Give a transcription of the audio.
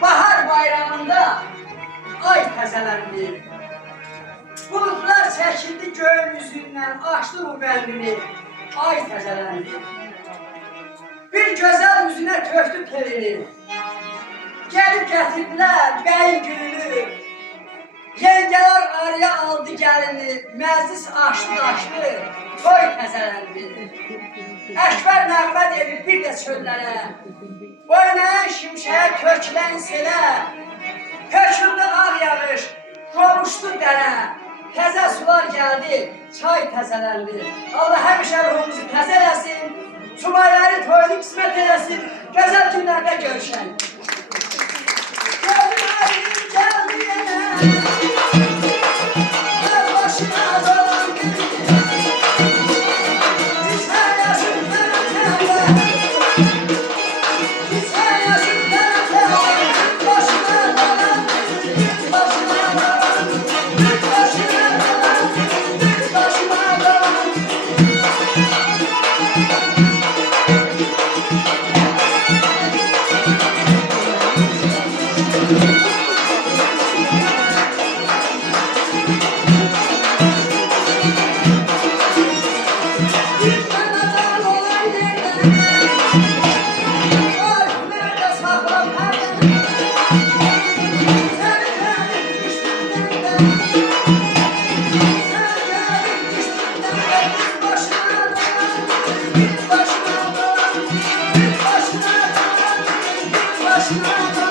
Bahar bayramında ay təzələndi. Bulutlar çəkildi göyün üzündən, açdı bu bəndini, ay təzələndi. Bir gözəl üzünə tökdü telini, gəlib gətirdilər bəyin gülünü. Yengələr araya aldı gəlini, məclis açdı, toy təzələndi. Əkbər nəğmət evi bir də çöllərə, oynayan şimşəyə tökülən selə, töküldü ağ yağış, qovuşdu dərə, təzə sular gəldi, çay təzələndi. Allah həmişə ruhumuzu təzələsin, subayları toyunu qismət eləsin, gözəl günlərdə görüşək. Gözlərim gəldi yenə, hər başına dolan başına